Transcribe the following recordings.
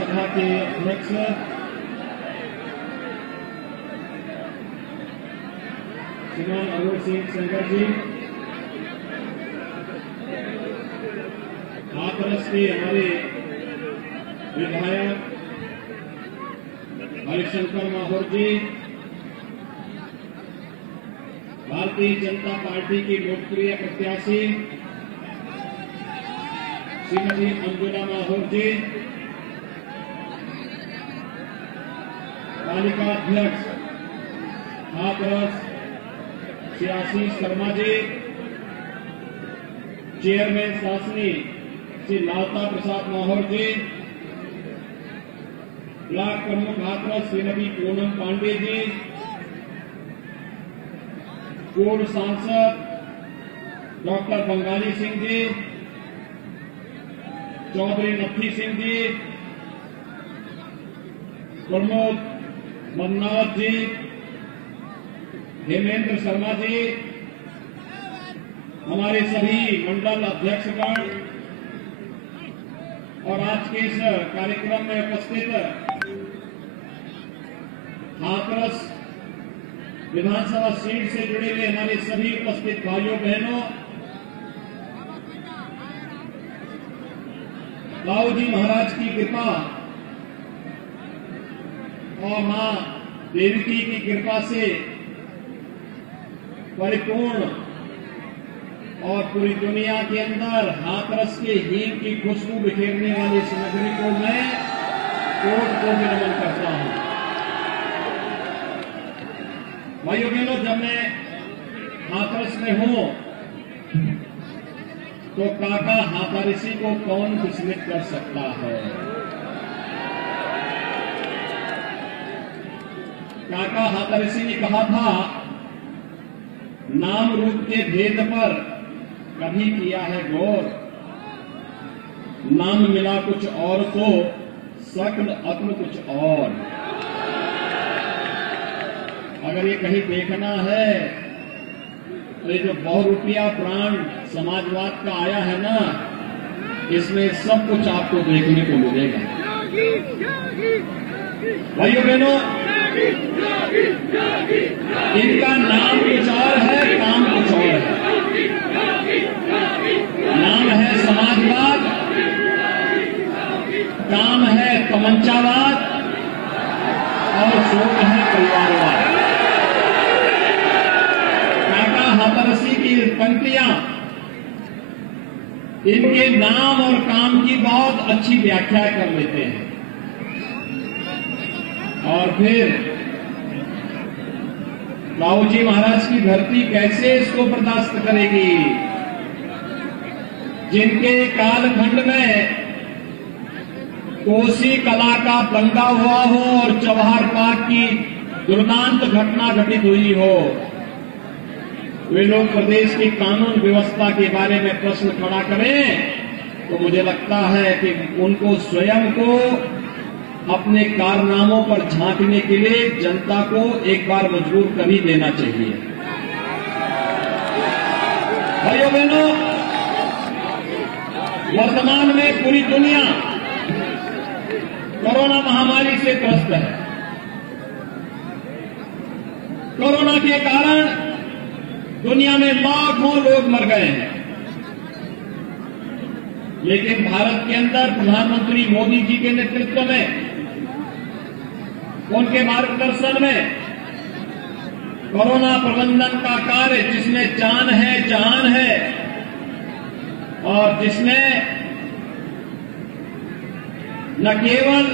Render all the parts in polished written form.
सभा के अध्यक्ष श्रीमान अरुण सिंह शंकर जी, हाथरस के हमारे विधायक हरिशंकर माहौर जी, भारतीय जनता पार्टी की लोकप्रिय प्रत्याशी श्रीमती अंजुला माहौर जी, पालिका अध्यक्ष हाथरस श्री आशीष शर्मा जी, चेयरमैन शासनी श्री लालता प्रसाद माहौर जी, ब्लॉक प्रमुख हाथरस श्रीमती पूनम पांडे जी, पूर्व सांसद डॉक्टर बंगाली सिंह जी, चौधरी नथी सिंह जी, प्रमोद मन्नावत जी, हेमेंद्र शर्मा जी, हमारे सभी मंडल अध्यक्षगण और आज के इस कार्यक्रम में उपस्थित हाथरस विधानसभा सीट से जुड़े हुए हमारे सभी उपस्थित भाइयों बहनों, दाऊ जी महाराज की कृपा और मां देवकी की कृपा से परिपूर्ण और पूरी दुनिया के अंदर हाथरस के हींग की खुशबू बिखेरने वाली इस नगरी को मैं कोट को नमन करता हूं। भाइयों बहनों, जब मैं हाथरस में हूं तो काका हाथरसी को कौन विस्मित कर सकता है। काका हाथरसी ने कहा था, नाम रूप के भेद पर कभी किया है गौर, नाम मिला कुछ और तो शक्ल अक्ल कुछ और। अगर ये कहीं देखना है तो ये जो बहुरूपिया प्राण समाजवाद का आया है ना, इसमें सब कुछ आपको देखने को मिलेगा। भाइयों बहनों, इनका नाम कुछ और है, काम कुछ और है। नाम है समाजवाद, काम है तमंचावाद और सोच है परिवारवाद। काका हाथरसी की पंक्तियां इनके नाम और काम की बहुत अच्छी व्याख्या कर लेते हैं। और फिर दाऊ जी महाराज की धरती कैसे इसको बर्दाश्त करेगी, जिनके कालखंड में कोसी कला का दंगा हुआ हो और चबहार पाक की दुर्दांत घटना घटित हुई हो। वे लोग प्रदेश की कानून व्यवस्था के बारे में प्रश्न खड़ा करें तो मुझे लगता है कि उनको स्वयं को अपने कारनामों पर झांकने के लिए जनता को एक बार मजबूर कर ही देना चाहिए। भाइयों बहनों, वर्तमान में पूरी दुनिया कोरोना महामारी से त्रस्त है। कोरोना के कारण दुनिया में लाखों लोग मर गए हैं, लेकिन भारत के अंदर प्रधानमंत्री मोदी जी के नेतृत्व में, उनके मार्गदर्शन में कोरोना प्रबंधन का कार्य, जिसमें जान है जहान है और जिसमें न केवल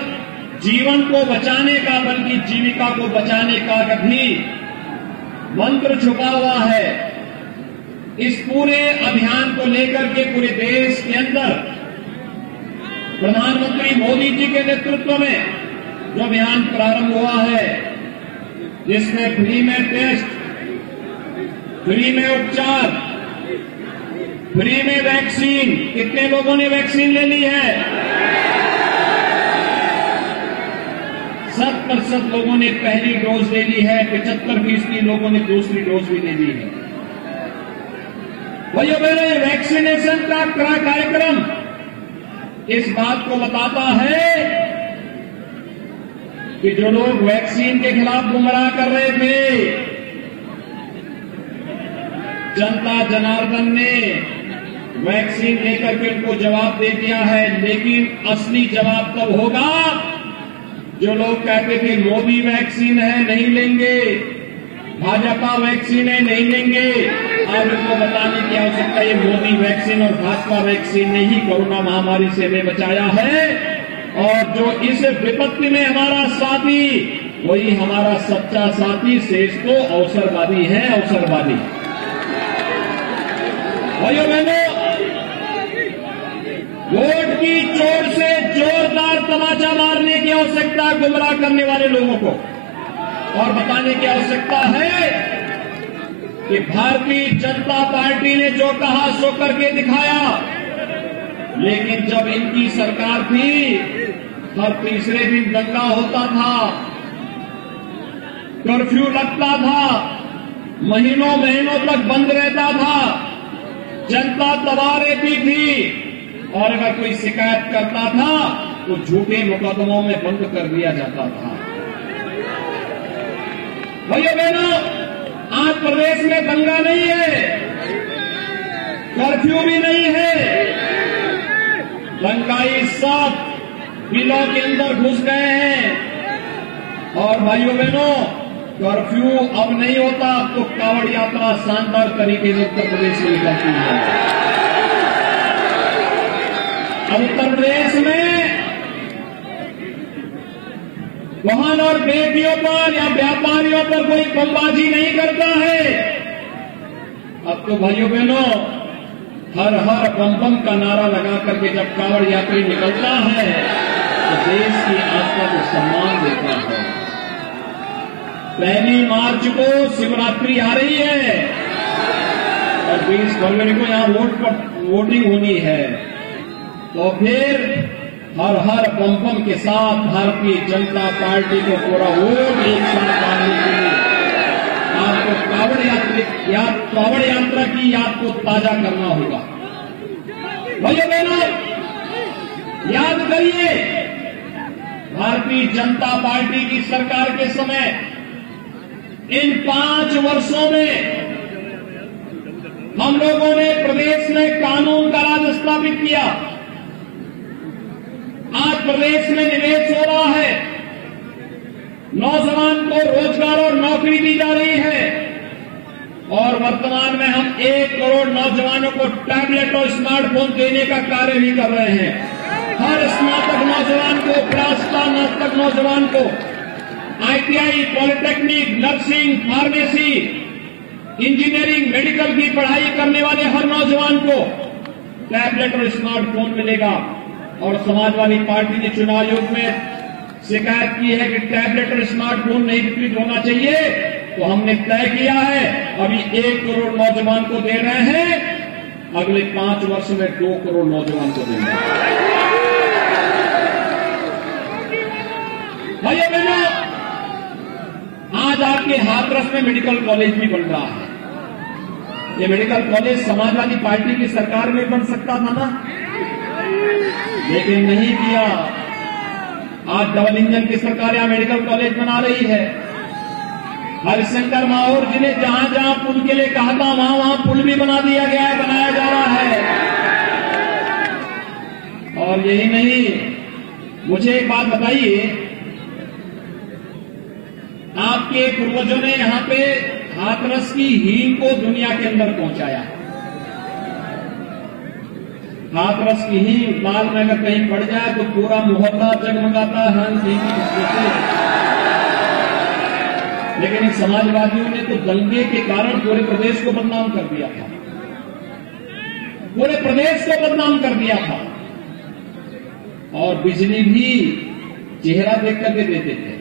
जीवन को बचाने का बल्कि जीविका को बचाने का भी मंत्र छुपा हुआ है। इस पूरे अभियान को लेकर के पूरे देश के अंदर प्रधानमंत्री मोदी जी के नेतृत्व में जो अभियान प्रारंभ हुआ है, जिसमें फ्री में टेस्ट, फ्री में उपचार, फ्री में वैक्सीन। कितने लोगों ने वैक्सीन ले ली है? 70% लोगों ने पहली डोज ले ली है, 75% लोगों ने दूसरी डोज भी ले ली है। भाइयों बहनों, ये वैक्सीनेशन का कार्यक्रम इस बात को बताता है कि जो लोग वैक्सीन के खिलाफ गुमराह कर रहे थे, जनता जनार्दन ने वैक्सीन लेकर के उनको जवाब दे दिया है। लेकिन असली जवाब तब होगा जो लोग कहते थे मोदी वैक्सीन है नहीं लेंगे, भाजपा वैक्सीन है नहीं लेंगे। आज उनको बताने की आवश्यकता है मोदी वैक्सीन और भाजपा वैक्सीन ने ही कोरोना महामारी से हमें बचाया है। और जो इस विपत्ति में हमारा साथी, वही हमारा सच्चा साथी, शेष तो अवसरवादी है, अवसरवादी। भाइयों बहनों, वोट की चोट से जोरदार तमाचा मारने की आवश्यकता गुमराह करने वाले लोगों को, और बताने की आवश्यकता है कि भारतीय जनता पार्टी ने जो कहा सो करके दिखाया। लेकिन जब इनकी सरकार थी, हर तीसरे दिन दंगा होता था, कर्फ्यू लगता था, महीनों महीनों तक बंद रहता था, जनता दबा रहती थी, और अगर कोई शिकायत करता था तो झूठे मुकदमों में बंद कर दिया जाता था। भाइयों बहनों, आज प्रदेश में दंगा नहीं है, कर्फ्यू भी नहीं है, दंगाई सब बिलों के अंदर घुस गए हैं। और भाइयों बहनों, कर्फ्यू अब नहीं होता, अब तो कांवड़ यात्रा शानदार तरीके से उत्तर प्रदेश में निकलती है। अब उत्तर प्रदेश में वाहन और बेटियों पर या व्यापारियों पर कोई बमबाजी नहीं करता है। अब तो भाइयों बहनों, हर हर बम बम का नारा लगा करके जब कांवड़ यात्री निकलता है तो देश की आस्था को सम्मान देता है। 1 मार्च को शिवरात्रि आ रही है और 20 फरवरी को यहां वोटिंग होनी है। तो फिर हर हर बम बम के साथ भारतीय जनता पार्टी को पूरा वोट एक साथ डालने के लिए आपको कांवड़ यात्रा की याद को ताजा करना होगा। भाइयों बहनों, याद करिए, भारतीय जनता पार्टी की सरकार के समय इन 5 वर्षों में हम लोगों ने प्रदेश में कानून का राज स्थापित किया। आज प्रदेश में निवेश हो रहा है, नौजवान को रोजगार और नौकरी दी जा रही है, और वर्तमान में हम 1 करोड़ नौजवानों को टैबलेट और स्मार्टफोन देने का कार्य भी कर रहे हैं। हर स्नातक नौजवान को, स्नातक नौजवान को ITI, polytechnic, nursing, pharmacy, engineering, medical की पढ़ाई करने वाले हर नौजवान को टैबलेट और स्मार्टफोन मिलेगा। और समाजवादी पार्टी ने चुनाव आयोग में शिकायत की है कि टैबलेट और स्मार्टफोन नहीं वितरित होना चाहिए, तो हमने तय किया है अभी 1 करोड़ नौजवान को दे रहे हैं, अगले 5 वर्ष में 2 करोड़ नौजवान को देंगे। भाइयों बहनों, आज आपके हाथरस में मेडिकल कॉलेज भी बन रहा है। ये मेडिकल कॉलेज समाजवादी पार्टी की सरकार में बन सकता था ना, लेकिन नहीं किया। आज डबल इंजन की सरकार यहां मेडिकल कॉलेज बना रही है। हरिशंकर माहौर जी ने जहां जहां पुल के लिए कहा था वहां वहां पुल भी बना दिया गया है, बनाया जा रहा है। और यही नहीं, मुझे एक बात बताइए, आपके पूर्वजों ने यहां पे हाथरस की हींग को दुनिया के अंदर पहुंचाया। हाथरस की हींग लाल में अगर कहीं पड़ जाए तो पूरा मोहल्ला जगमगाता है हींग की खुशबू से। लेकिन इन समाजवादियों ने तो दंगे के कारण पूरे प्रदेश को बदनाम कर दिया था, पूरे प्रदेश को बदनाम कर दिया था। और बिजली भी चेहरा देख करके देते थे।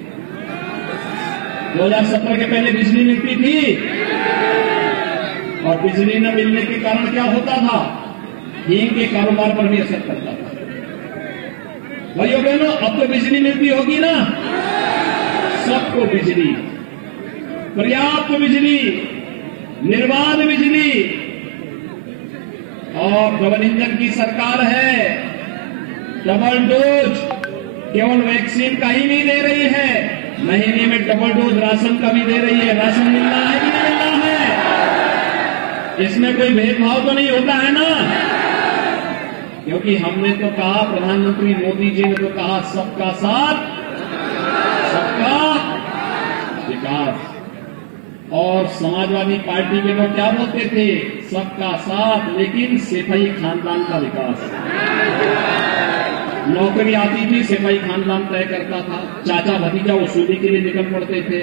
2017 के पहले बिजली मिलती थी, और बिजली न मिलने के कारण क्या होता था, हींग के कारोबार पर भी असर करता था। भाइयों बहनों, अब तो बिजली मिलती होगी ना, सबको बिजली, पर्याप्त बिजली, निर्बाध बिजली। और डबल इंजन की सरकार है, डबल डोज, केवल वैक्सीन का ही नहीं दे रही है, महीने में डबल डोज राशन का भी दे रही है। राशन मिल रहा है कि नहीं मिल रहा है? इसमें कोई भेदभाव तो नहीं होता है ना? क्योंकि हमने तो कहा, प्रधानमंत्री मोदी जी ने तो कहा, सबका साथ सबका विकास। और समाजवादी पार्टी के लोग क्या बोलते थे? सबका साथ लेकिन सिपाही खानदान का विकास। नौकरी आती थी, सिपाही खानदान तय करता था, चाचा भतीजा वसूली के लिए निकल पड़ते थे।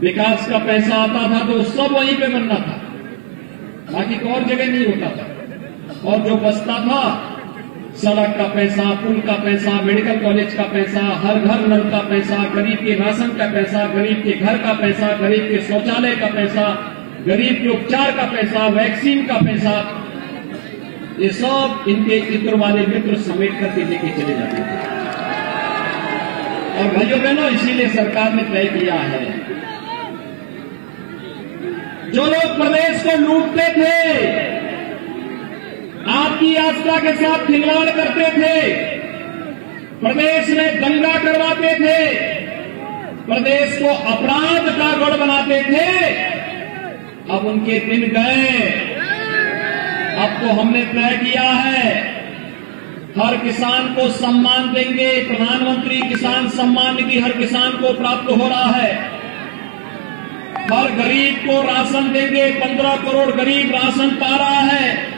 विकास का पैसा आता था तो सब वहीं पे बनना था, बाकी तो और जगह नहीं होता था। और जो बचता था, सड़क का पैसा, पुल का पैसा, मेडिकल कॉलेज का पैसा, हर घर नल का पैसा, गरीब के राशन का पैसा, गरीब के घर का पैसा, गरीब के शौचालय का पैसा, गरीब के उपचार का पैसा, वैक्सीन का पैसा, ये सब इनके इत्र वाले मित्र समेट करके लेके चले जाते थे। और भाइयों बहनों, इसीलिए सरकार ने तय किया है, जो लोग प्रदेश को लूटते थे, आपकी आस्था के साथ खिलवाड़ करते थे, प्रदेश में दंगा करवाते थे, प्रदेश को अपराध का गढ़ बनाते थे, अब उनके दिन गए। अब तो हमने तय किया है, हर किसान को सम्मान देंगे। प्रधानमंत्री किसान सम्मान निधि हर किसान को प्राप्त हो रहा है। हर गरीब को राशन देंगे, 15 करोड़ गरीब राशन पा रहा है।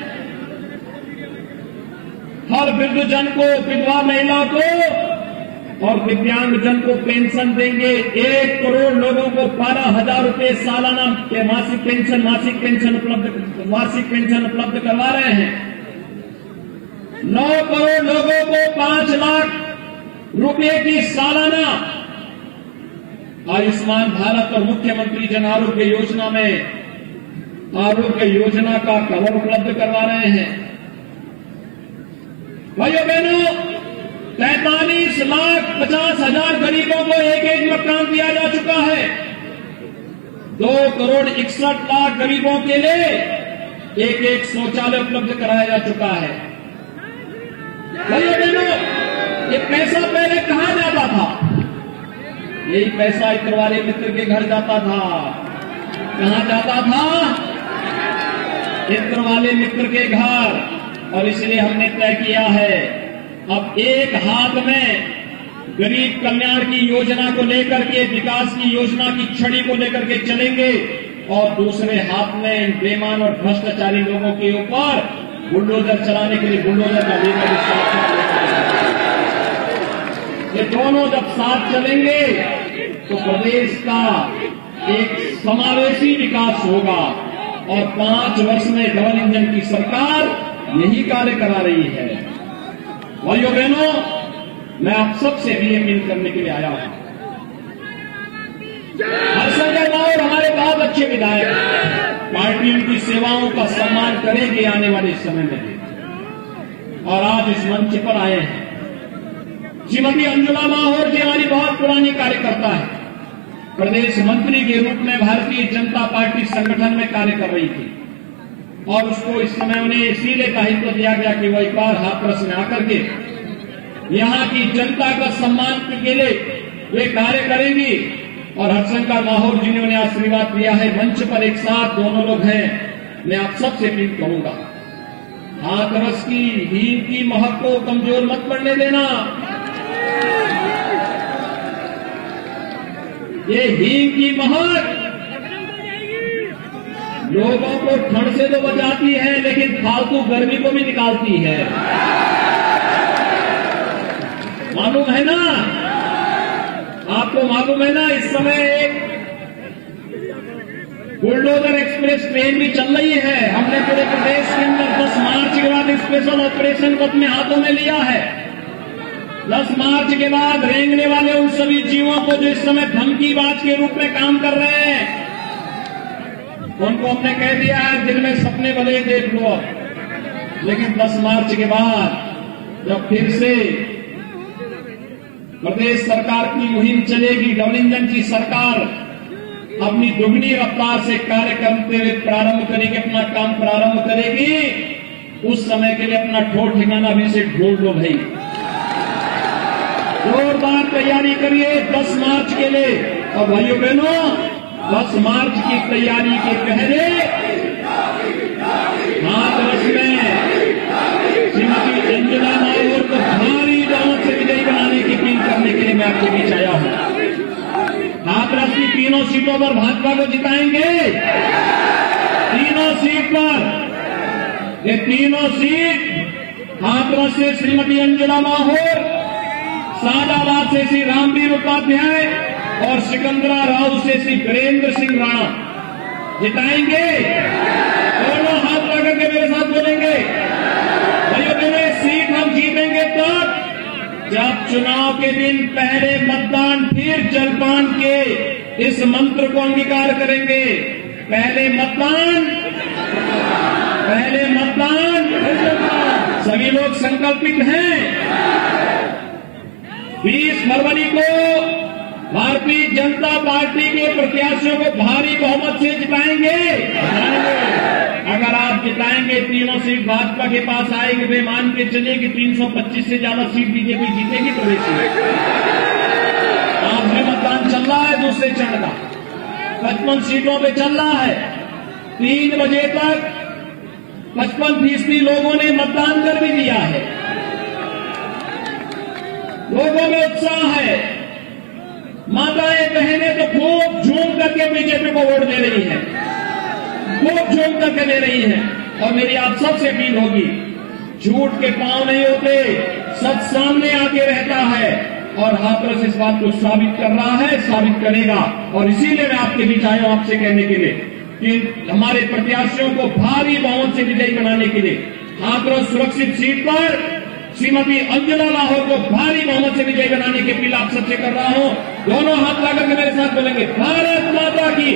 हर वृद्धजन को, विधवा महिला को और दिव्यांगजन को पेंशन देंगे। 1 करोड़ लोगों को 12,000 रुपये सालाना के वार्षिक पेंशन उपलब्ध करवा रहे हैं। 9 करोड़ लोगों को 5 लाख रुपए की सालाना आयुष्मान भारत और मुख्यमंत्री जन आरोग्य योजना में आरोग्य योजना का कवर उपलब्ध करवा रहे हैं। भाइयों बहनों, 43,50,000 गरीबों को एक मकान दिया जा चुका है। 2 करोड़ 61 लाख गरीबों के लिए एक शौचालय उपलब्ध कराया जा चुका है। भाइयों बहनों, ये पैसा पहले कहां जाता था? यही पैसा इत्र वाले मित्र के घर जाता था। कहां जाता था? इत्र वाले मित्र के घर। और इसलिए हमने तय किया है, अब एक हाथ में गरीब कल्याण की योजना को लेकर के, विकास की योजना की छड़ी को लेकर के चलेंगे, और दूसरे हाथ में इन बेईमान और भ्रष्टाचारी लोगों के ऊपर बुलडोजर चलाने के लिए बुलडोजर का लेकर ये दोनों जब साथ चलेंगे तो प्रदेश का एक समावेशी विकास होगा। और 5 वर्ष में डबल इंजन की सरकार यही कार्य करा रही है। भाइयों बहनों, मैं आप सबसे भी अपील करने के लिए आया हूं। हर्षंकर राव हमारे बहुत अच्छे विधायक, पार्टी उनकी सेवाओं का सम्मान करेगी आने वाले समय में भी। और आज इस मंच पर आए हैं श्रीमती अंजुला माहौर जी, हमारी बहुत पुरानी कार्यकर्ता है, प्रदेश मंत्री के रूप में भारतीय जनता पार्टी संगठन में कार्य कर रही थी। और उसको इस समय उन्हें इसीलिए दायित्व दिया गया कि वह एक बार हाथरस में आकर के यहां की जनता का सम्मान के लिए वे कार्य करेंगी। और हर्षंकर माहौर जी ने उन्हें आशीर्वाद दिया है। मंच पर एक साथ दोनों लोग हैं। मैं आप सबसे अपील करूंगा, हाथरस की हींग की महक को कमजोर मत पड़ने देना। ये हींग की महक लोगों को ठंड से तो बचाती है, लेकिन फालतू गर्मी को भी निकालती है। मालूम है ना? आपको मालूम है ना, इस समय एक बुलडोजर एक्सप्रेस ट्रेन भी चल रही है। हमने पूरे प्रदेश के अंदर 10 मार्च के बाद स्पेशल ऑपरेशन को अपने हाथों में लिया है। 10 मार्च के बाद रेंगने वाले उन सभी जीवों को जो इस समय धमकीबाज के रूप में काम कर रहे हैं, उनको हमने कह दिया है दिल में सपने भले देख लो। लेकिन 10 मार्च के बाद जब फिर से प्रदेश सरकार की मुहिम चलेगी, डबल इंजन की सरकार अपनी दुगनी रफ्तार से कार्य करते हुए प्रारंभ करेगी, अपना काम प्रारंभ करेगी, उस समय के लिए अपना ठोर ठिकाना भी से ढूंढ लो भाई। जोरदार तैयारी करिए 10 मार्च के लिए। और भाइयों बहनों, 10 मार्च की तैयारी के पहले हाथरस में श्रीमती अंजुला माहौर को भारी बहुमत से विजयी बनाने की अपील करने के लिए मैं आपके बीच आया हूं। हाथरस की तीनों सीटों पर भाजपा को जिताएंगे। तीनों सीट पर, ये तीनों सीट हाथरस से श्रीमती अंजुला माहौर, सादाबाद से श्री रामवीर उपाध्याय और सिकंदरा राव से श्री वीरेंद्र सिंह राणा जिताएंगे। दोनों हाथ लगा के मेरे साथ बोलेंगे, भाइयों बहनों, सीट हम जीतेंगे तब जब चुनाव के दिन पहले मतदान फिर जलपान के इस मंत्र को अंगीकार करेंगे। पहले मतदान, पहले मतदान। सभी लोग संकल्पित हैं। 20 फरवरी को भारतीय जनता पार्टी के प्रत्याशियों को भारी बहुमत से जिताएंगे। अगर आप जिताएंगे, तीनों सीट भाजपा के पास आएगी, वे मान के चले कि 325 से ज्यादा सीट बीजेपी जीतेगी प्रदेश में। आज भी मतदान चल रहा है दूसरे चरण का, 55 सीटों पे चल रहा है। 3 बजे तक 55% लोगों ने मतदान कर भी दिया है। लोगों में उत्साह है। माताएं बहनें तो खूब झूम करके बीजेपी को वोट दे रही हैं, खूब झूम करके दे रही हैं। और मेरी आप सबसे अपील होगी, झूठ के पांव नहीं होते, सच सामने आके रहता है। और हाथरस इस बात को साबित कर रहा है, साबित करेगा। और इसीलिए मैं आपके बीच आया हूं आपसे कहने के लिए कि हमारे प्रत्याशियों को भारी बहुमत से विजयी बनाने के लिए हाथरस सुरक्षित सीट पर श्रीमती अंजुला माहौर को भारी बहुमत से विजयी बनाने की अपील आप सबसे कर रहा हूं। दोनों हाथ लगा के मेरे साथ बोलेंगे, भारत माता की।